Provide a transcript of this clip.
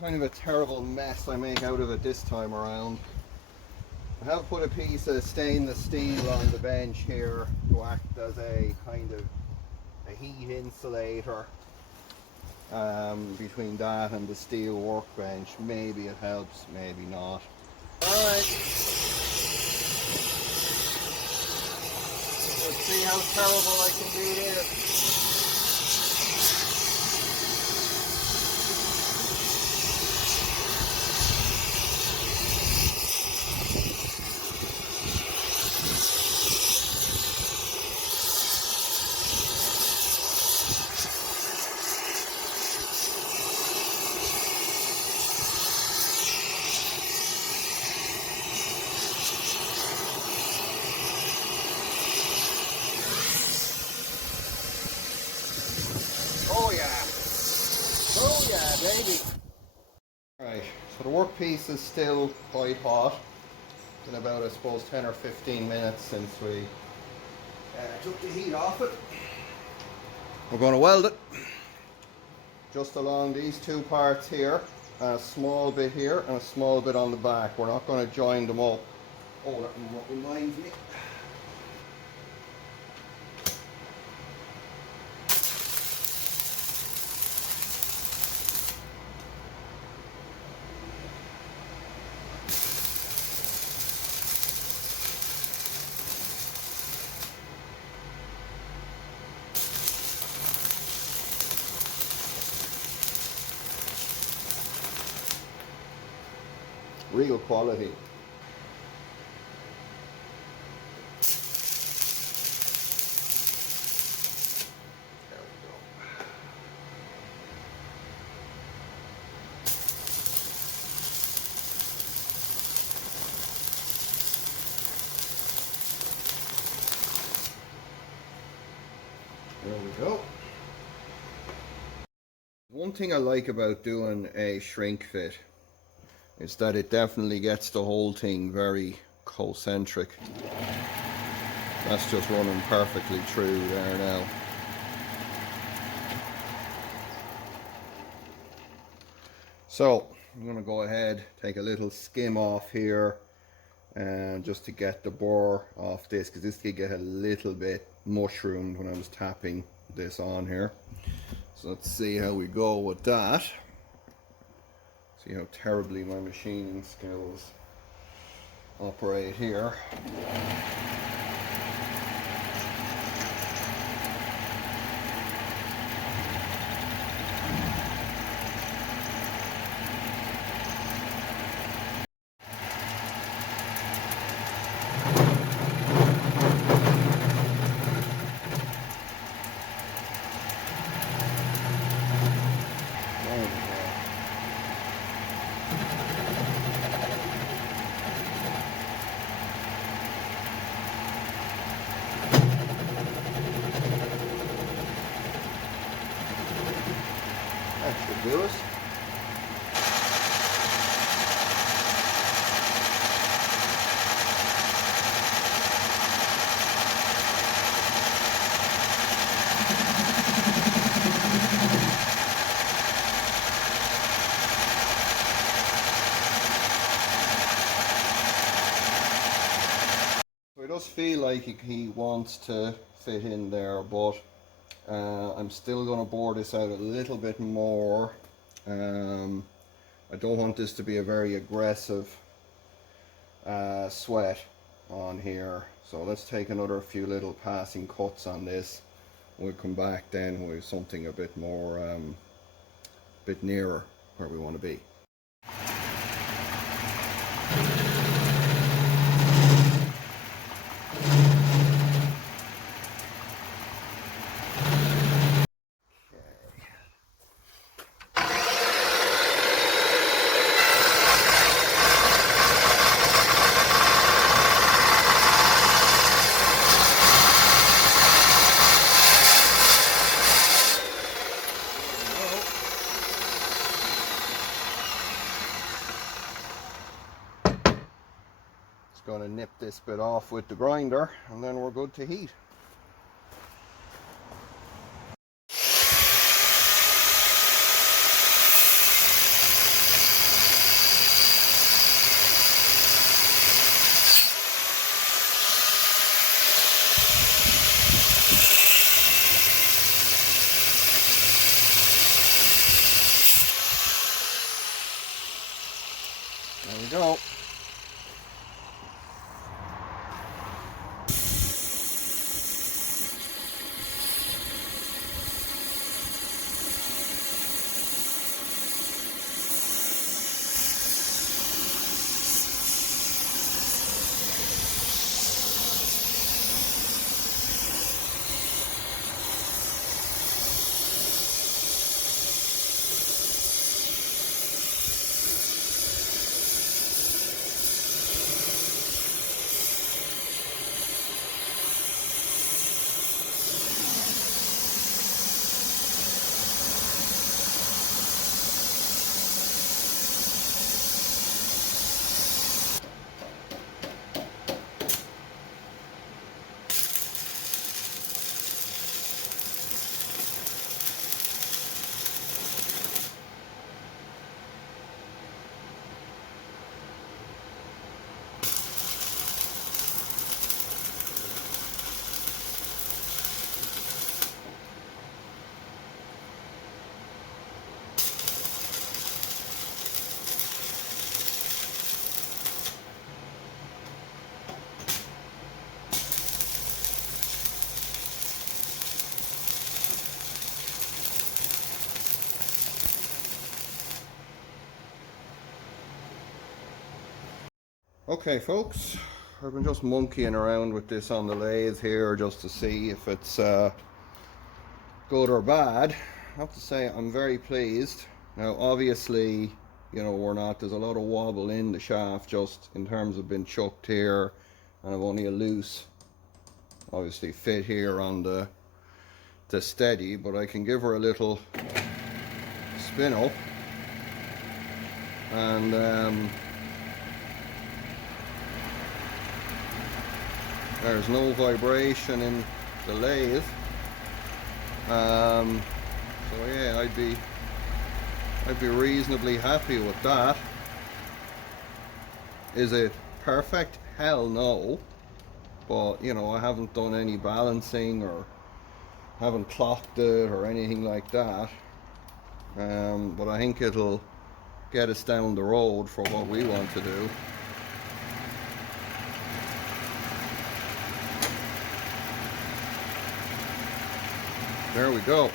kind of a terrible mess I make out of it this time around. I have put a piece of stainless steel on the bench here to act as a kind of a heat insulator between that and the steel workbench. Maybe it helps, maybe not. Alright, let's see how terrible I can do this. Oh yeah, baby. Right, so the workpiece is still quite hot. It's been about, I suppose, 10 or 15 minutes since we took the heat off it. We're going to weld it just along these two parts here, a small bit here and a small bit on the back. We're not going to join them up. Oh, that reminds me. Real quality. There we go. There we go. One thing I like about doing a shrink fit is that it definitely gets the whole thing very concentric. That's just running perfectly true there now. So I'm going to go ahead, take a little skim off here, and just to get the bore off this, because this could get a little bit mushroomed when I was tapping this on here. So let's see how we go with that. See how terribly my machining skills operate here. That should do us. So it does feel like he wants to fit in there, but I'm still going to bore this out a little bit more. I don't want this to be a very aggressive sweat on here, so let's take another few little passing cuts on this. We'll come back then with something a bit more, bit nearer where we want to be. Going to nip this bit off with the grinder and then we're good to heat. There we go. Okay folks, I've been just monkeying around with this on the lathe here just to see if it's good or bad. I have to say I'm very pleased. Now obviously, you know, there's a lot of wobble in the shaft just in terms of being chucked here, and I've only a loose obviously fit here on the steady, but I can give her a little spin up and there's no vibration in the lathe. So yeah, I'd be reasonably happy with that. Is it perfect? Hell no. But you know, I haven't done any balancing or haven't clocked it or anything like that. But I think it'll get us down the road for what we want to do. There we go.